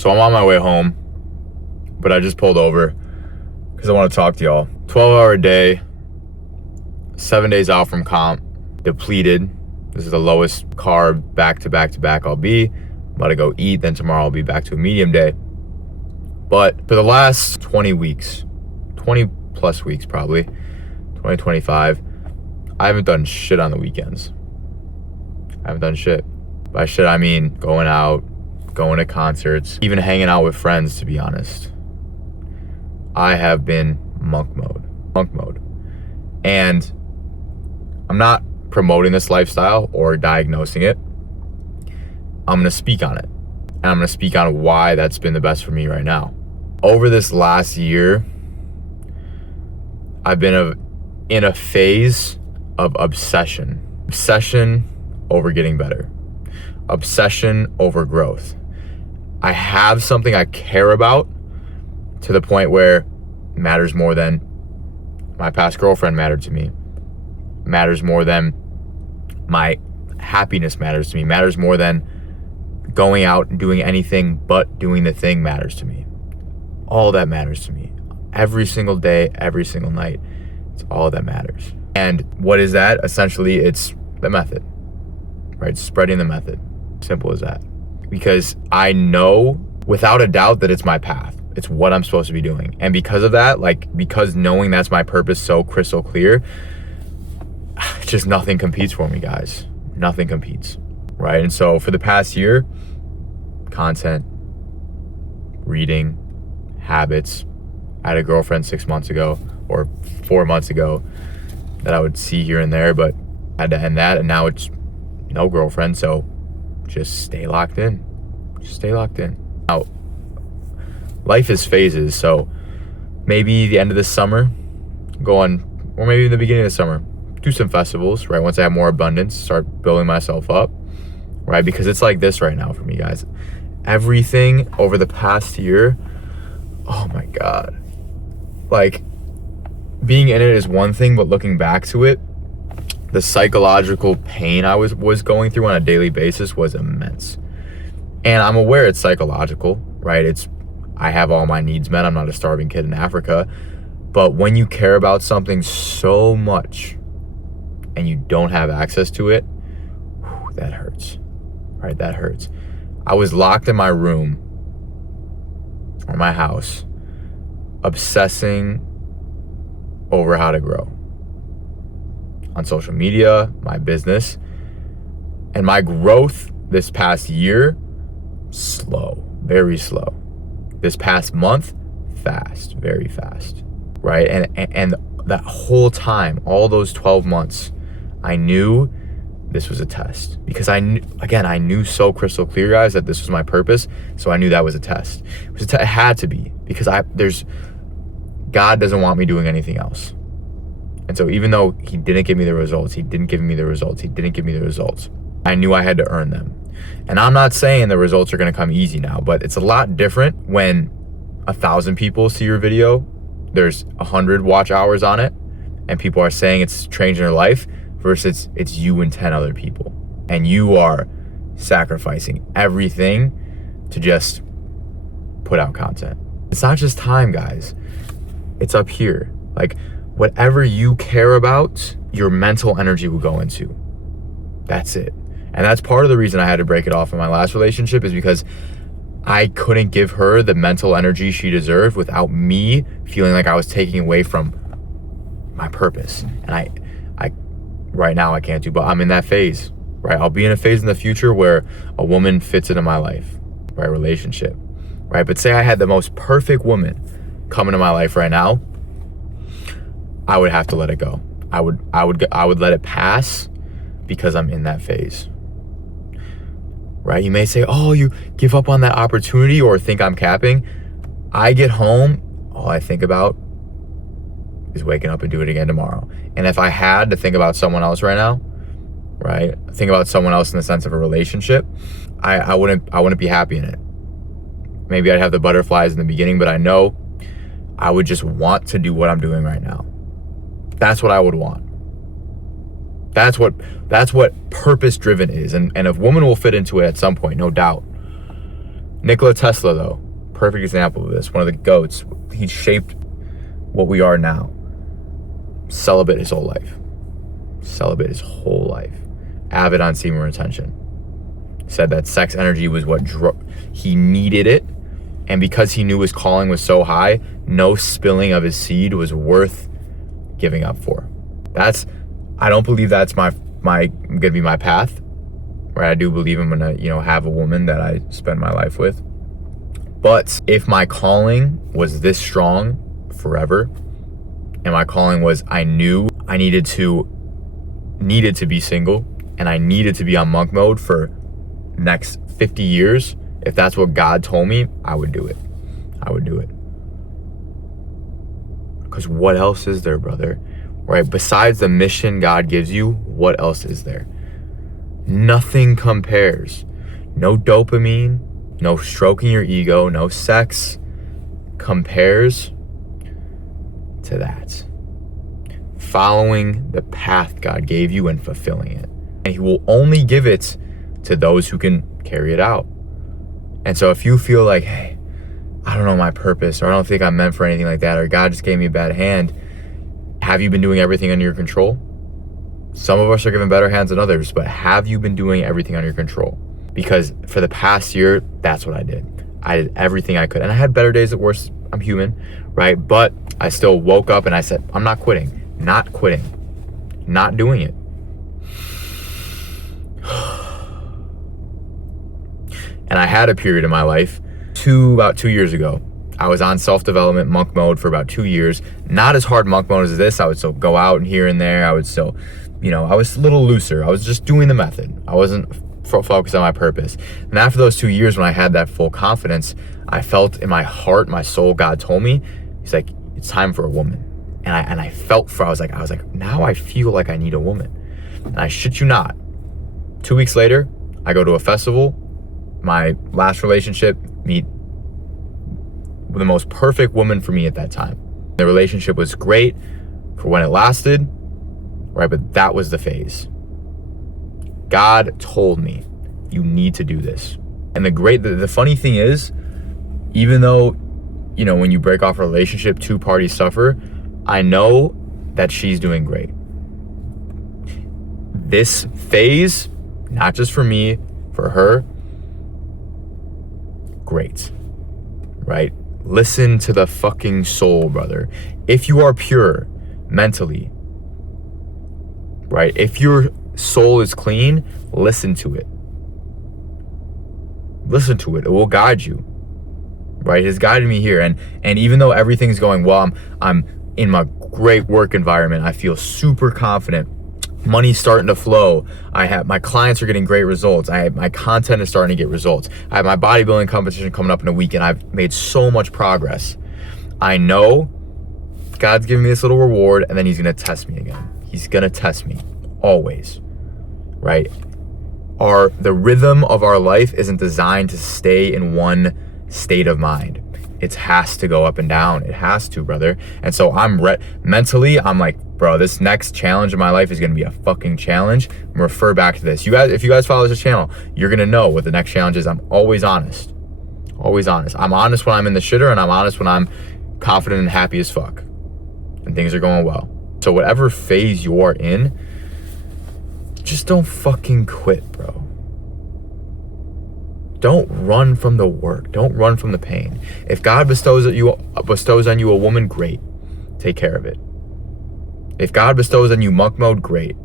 So I'm on my way home, but I just pulled over because I want to talk to y'all. 12-hour day, 7 days out from comp, depleted. This is the lowest carb back to back I'll be. I'm about to go eat, then tomorrow I'll be back to a medium day. But for the last 20 weeks, 20 plus weeks probably, 2025, I haven't done shit on the weekends. I haven't done shit. By shit, I mean going out, going to concerts, even hanging out with friends, to be honest. I have been monk mode. And I'm not promoting this lifestyle or diagnosing it. I'm going to speak on it. And I'm going to speak on why that's been the best for me right now. Over this last year, I've been in a phase of obsession. Obsession over getting better. Obsession over growth. I have something I care about to the point where it matters more than my past girlfriend mattered to me. Matters more than my happiness matters to me. Matters more than going out and doing anything but doing the thing matters to me. All that matters to me. Every single day, every single night. It's all that matters. And what is that? Essentially, it's the method, right? Spreading the method. Simple as that. Because I know without a doubt that it's my path. It's what I'm supposed to be doing. And because of that, because knowing that's my purpose so crystal clear, just nothing competes for me, guys. Nothing competes, right? And so for the past year, content, reading, habits. I had a girlfriend 6 months ago or 4 months ago that I would see here and there, but I had to end that, and now it's no girlfriend, so just stay locked in. Just stay locked in. Now, life is phases, so maybe the end of this summer, or maybe in the beginning of the summer, do some festivals, right? Once I have more abundance, start building myself up, right? Because it's like this right now for me, guys. Everything over the past year, oh my God. Being in it is one thing, but looking back to it, the psychological pain I was going through on a daily basis was immense. And I'm aware it's psychological, right? I have all my needs met. I'm not a starving kid in Africa. But when you care about something so much and you don't have access to it, that hurts, right? That hurts. I was locked in my room or my house, obsessing over how to grow on social media, my business, and my growth this past year, slow, very slow. This past month, fast, very fast, right? And that whole time, all those 12 months, I knew this was a test because I knew so crystal clear, guys, that this was my purpose. So I knew that was a test. It had to be, because God doesn't want me doing anything else. And so even though he didn't give me the results, I knew I had to earn them. And I'm not saying the results are going to come easy now, but it's a lot different when 1,000 people see your video, there's 100 watch hours on it, and people are saying it's changing their life, versus it's you and 10 other people. And you are sacrificing everything to just put out content. It's not just time, guys. It's up here. Whatever you care about, your mental energy will go into. That's it. And that's part of the reason I had to break it off in my last relationship, is because I couldn't give her the mental energy she deserved without me feeling like I was taking away from my purpose. And I right now I can't do, but I'm in that phase, right? I'll be in a phase in the future where a woman fits into my life, right? Relationship, right? But say I had the most perfect woman come into my life right now, I would have to let it go. I would let it pass because I'm in that phase, right? You may say, oh, you give up on that opportunity or think I'm capping. I get home, all I think about is waking up and do it again tomorrow. And if I had to think about someone else right now, right? Think about someone else in the sense of a relationship, I wouldn't be happy in it. Maybe I'd have the butterflies in the beginning, but I know I would just want to do what I'm doing right now. That's what I would want. That's what purpose driven is. And a woman will fit into it at some point, no doubt. Nikola Tesla, though, perfect example of this. One of the GOATs. He shaped what we are now. Celibate his whole life. Celibate his whole life. Avid on semen retention. Said that sex energy was what he needed it. And because he knew his calling was so high, no spilling of his seed was worth giving up for. I don't believe that's gonna be my path. Right? I do believe I'm gonna, have a woman that I spend my life with. But if my calling was this strong forever, and my calling was, I knew I needed to be single, and I needed to be on monk mode for next 50 years, if that's what God told me, I would do it. I would do it. Because what else is there, brother? Right? Besides the mission God gives you, what else is there? Nothing compares. No dopamine, no stroking your ego, no sex compares to that. Following the path God gave you and fulfilling it. And he will only give it to those who can carry it out. And so if you feel like, hey, I don't know my purpose, or I don't think I'm meant for anything like that, or God just gave me a bad hand, have you been doing everything under your control? Some of us are given better hands than others, but have you been doing everything under your control? Because for the past year, that's what I did. I did everything I could. And I had better days at worse. I'm human, right? But I still woke up and I said, I'm not quitting. Not quitting. Not doing it. And I had a period in my life about 2 years ago. I was on self-development monk mode for about 2 years. Not as hard monk mode as this. I would still go out and here and there. I would still, I was a little looser. I was just doing the method. I wasn't focused on my purpose. And after those 2 years, when I had that full confidence, I felt in my heart, my soul, God told me, he's like, it's time for a woman. And I felt I was like, now I feel like I need a woman. And I shit you not. 2 weeks later, I go to a festival. My last relationship, meet the most perfect woman for me at that time. The relationship was great for when it lasted, right? But that was the phase. God told me, you need to do this. And the funny thing is, even though, when you break off a relationship, two parties suffer, I know that she's doing great. This phase, not just for me, for her, great, right? Listen to the fucking soul, brother. If you are pure mentally, right? If your soul is clean, listen to it. Listen to it. It will guide you, right? It's guided me here. And even though everything's going well, I'm in my great work environment. I feel super confident. Money's starting to flow. My clients are getting great results. My content is starting to get results. I have my bodybuilding competition coming up in a week, and I've made so much progress. I know God's giving me this little reward, and then he's going to test me again. He's going to test me always, right? The rhythm of our life isn't designed to stay in one state of mind. It has to go up and down. It has to, brother. And so mentally, I'm like, bro, this next challenge in my life is going to be a fucking challenge. Refer back to this. If you guys follow this channel, you're going to know what the next challenge is. I'm always honest. Always honest. I'm honest when I'm in the shitter, and I'm honest when I'm confident and happy as fuck. And things are going well. So whatever phase you are in, just don't fucking quit, bro. Don't run from the work. Don't run from the pain. If God bestows on you a woman, great. Take care of it. If God bestows on you monk mode, great.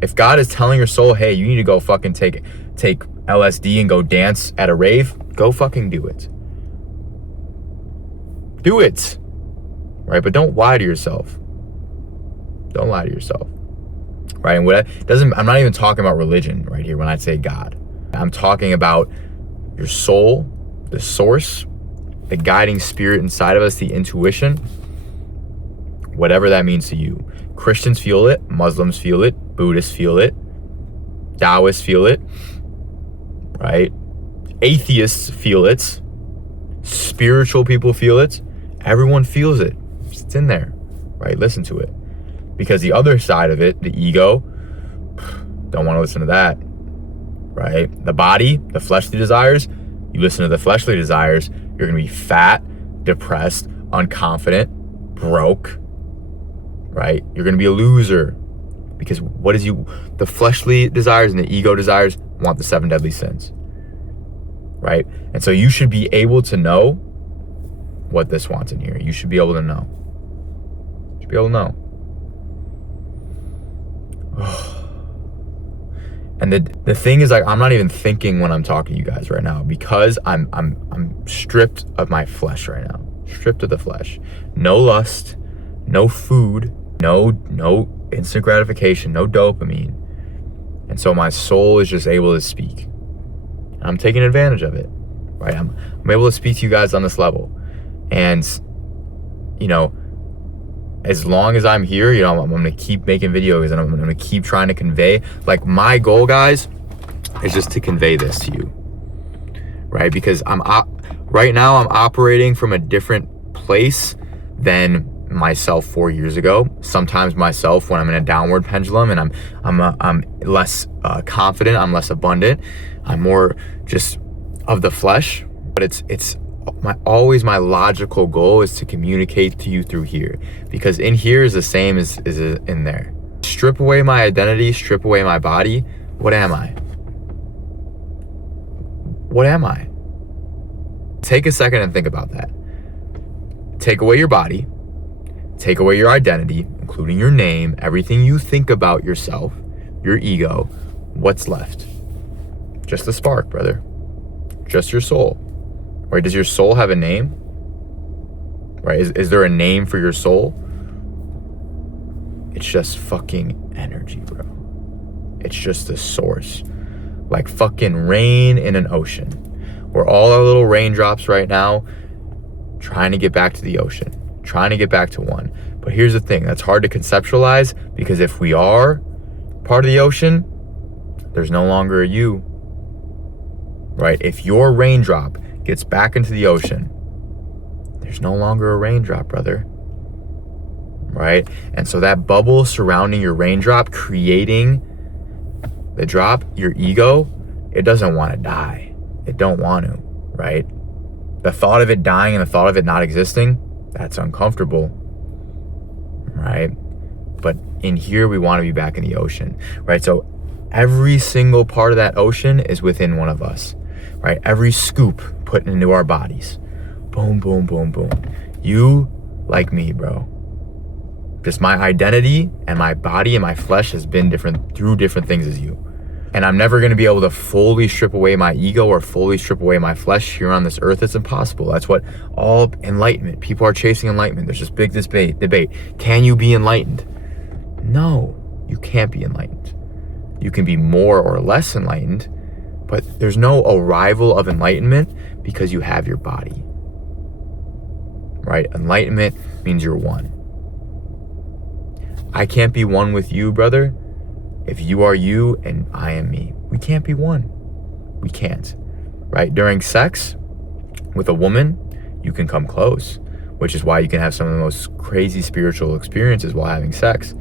If God is telling your soul, hey, you need to go fucking take LSD and go dance at a rave, go fucking do it. Do it. Right? But don't lie to yourself. Don't lie to yourself. Right? And I'm not even talking about religion right here when I say God. I'm talking about your soul, the source, the guiding spirit inside of us, the intuition, whatever that means to you. Christians feel it, Muslims feel it, Buddhists feel it, Taoists feel it, right? Atheists feel it, spiritual people feel it, everyone feels it. It's in there, right? Listen to it. Because the other side of it, the ego, don't want to listen to that, right? The body, the fleshly desires, You listen to the fleshly desires, you're gonna be fat, depressed, unconfident, broke, right? You're gonna be a loser. Because the fleshly desires and the ego desires want the 7 deadly sins, right? And so you should be able to know what this wants in here. You should be able to know. You should be able to know. And the thing is, like, I'm not even thinking when I'm talking to you guys right now, because I'm stripped of my flesh right now. Stripped of the flesh. No lust, no food, no instant gratification, no dopamine. And so my soul is just able to speak. And I'm taking advantage of it, right? I'm able to speak to you guys on this level. And, as long as I'm here, I'm going to keep making videos, and I'm going to keep trying to convey. Like, my goal, guys, is just to convey this to you, right? Because right now I'm operating from a different place than myself 4 years ago. Sometimes myself when I'm in a downward pendulum and I'm less confident, I'm less abundant, I'm more just of the flesh. But it's always my logical goal is to communicate to you through here, because in here is the same as in there. Strip away my identity, strip away my body. What am I? What am I? Take a second and think about that. Take away your body, take away your identity, including your name, everything you think about yourself, your ego. What's left? Just the spark, brother. Just your soul. Right? Does your soul have a name? Right? Is there a name for your soul? It's just fucking energy, bro. It's just the source. Like fucking rain in an ocean. We're all our little raindrops right now, trying to get back to the ocean, trying to get back to one. But here's the thing, that's hard to conceptualize, because if we are part of the ocean, there's no longer a you, right? If your raindrop gets back into the ocean, there's no longer a raindrop, brother, right? And so that bubble surrounding your raindrop, creating the drop, your ego, it doesn't want to die. It don't want to, right? The thought of it dying and the thought of it not existing, that's uncomfortable, right? But in here, we want to be back in the ocean, right? So every single part of that ocean is within one of us, right? Every scoop put into our bodies. Boom, boom, boom, boom. You, like me, bro. Just my identity and my body and my flesh has been different through different things as you. And I'm never going to be able to fully strip away my ego or fully strip away my flesh here on this earth. It's impossible. That's what all enlightenment, people are chasing enlightenment. There's this big debate. Can you be enlightened? No, you can't be enlightened. You can be more or less enlightened, but there's no arrival of enlightenment because you have your body, right? Enlightenment means you're one. I can't be one with you, brother, if you are you and I am me. We can't be one. We can't, right? During sex with a woman, you can come close, which is why you can have some of the most crazy spiritual experiences while having sex,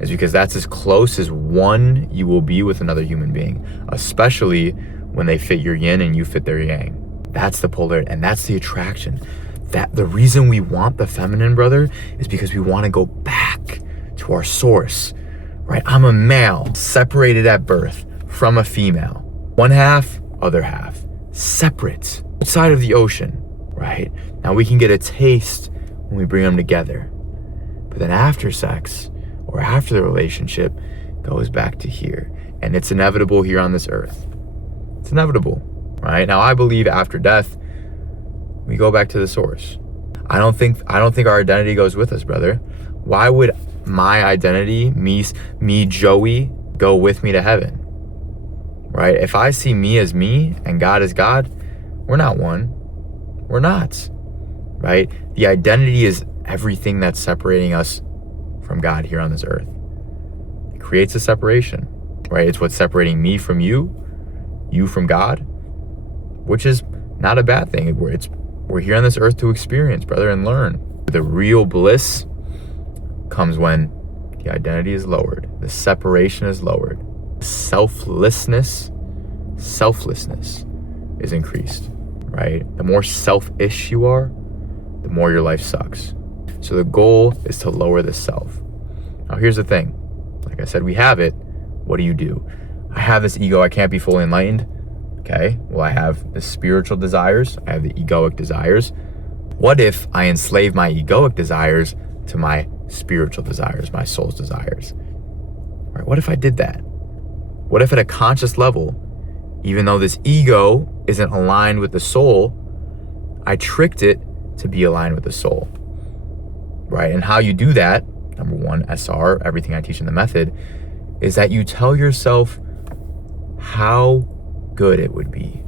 is because that's as close as one you will be with another human being, especially when they fit your yin and you fit their yang. That's the polarity, and that's the attraction. That the reason we want the feminine, brother, is because we want to go back to our source, right? I'm a male, separated at birth from a female. One half, other half, separate, outside of the ocean, right? Now we can get a taste when we bring them together. But then after sex, or after the relationship, goes back to here. And it's inevitable here on this earth. It's inevitable, right? Now I believe after death, we go back to the source. I don't think our identity goes with us, brother. Why would my identity, me, Joey, go with me to heaven, right? If I see me as me and God as God, we're not one. We're not, right? The identity is everything that's separating us from God here on this earth. It creates a separation, right? It's what's separating me from you from God, which is not a bad thing. We're here on this earth to experience, brother, and learn. The real bliss comes when the identity is lowered, the separation is lowered, selflessness is increased. right? The more selfish you are, the more your life sucks. So the goal is to lower the self. Now here's the thing. Like I said, we have it. What do? I have this ego. I can't be fully enlightened. Okay, well, I have the spiritual desires. I have the egoic desires. What if I enslave my egoic desires to my spiritual desires, my soul's desires? Right? What if I did that? What if at a conscious level, even though this ego isn't aligned with the soul, I tricked it to be aligned with the soul, right? And how you do that, number one, SR, everything I teach in the method, is that you tell yourself how good it would be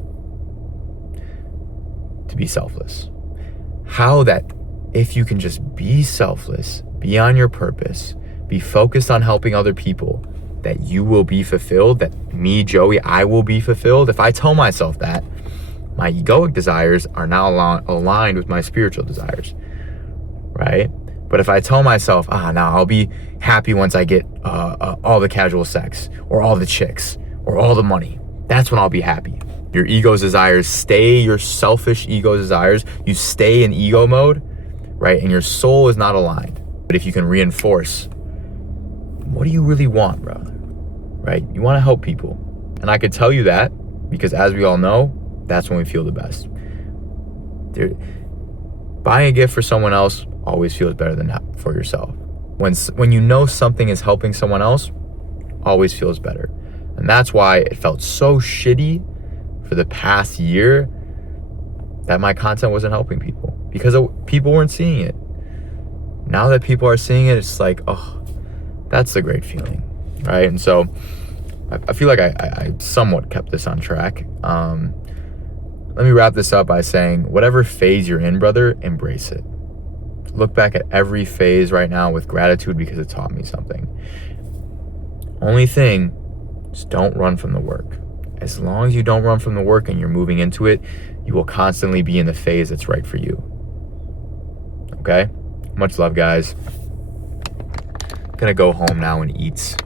to be selfless. How that if you can just be selfless, be on your purpose, be focused on helping other people, that you will be fulfilled, that me, Joey, I will be fulfilled. If I tell myself that, my egoic desires are now aligned with my spiritual desires, right? But if I tell myself, now I'll be happy once I get all the casual sex, or all the chicks, or all the money, that's when I'll be happy. Your ego's desires stay, your selfish ego desires, you stay in ego mode, right? And your soul is not aligned. But if you can reinforce, what do you really want, bro? Right? You want to help people. And I could tell you that because, as we all know, that's when we feel the best. Buying a gift for someone else always feels better than for yourself. When you know something is helping someone else, always feels better. And that's why it felt so shitty for the past year that my content wasn't helping people, because people weren't seeing it. Now that people are seeing it, it's like, oh, that's a great feeling, right? And so I feel like I somewhat kept this on track. Let me wrap this up by saying, whatever phase you're in, brother, embrace it. Look back at every phase right now with gratitude because it taught me something. Only thing, just don't run from the work. As long as you don't run from the work and you're moving into it, you will constantly be in the phase that's right for you. Okay? Much love, guys. Gonna go home now and eat.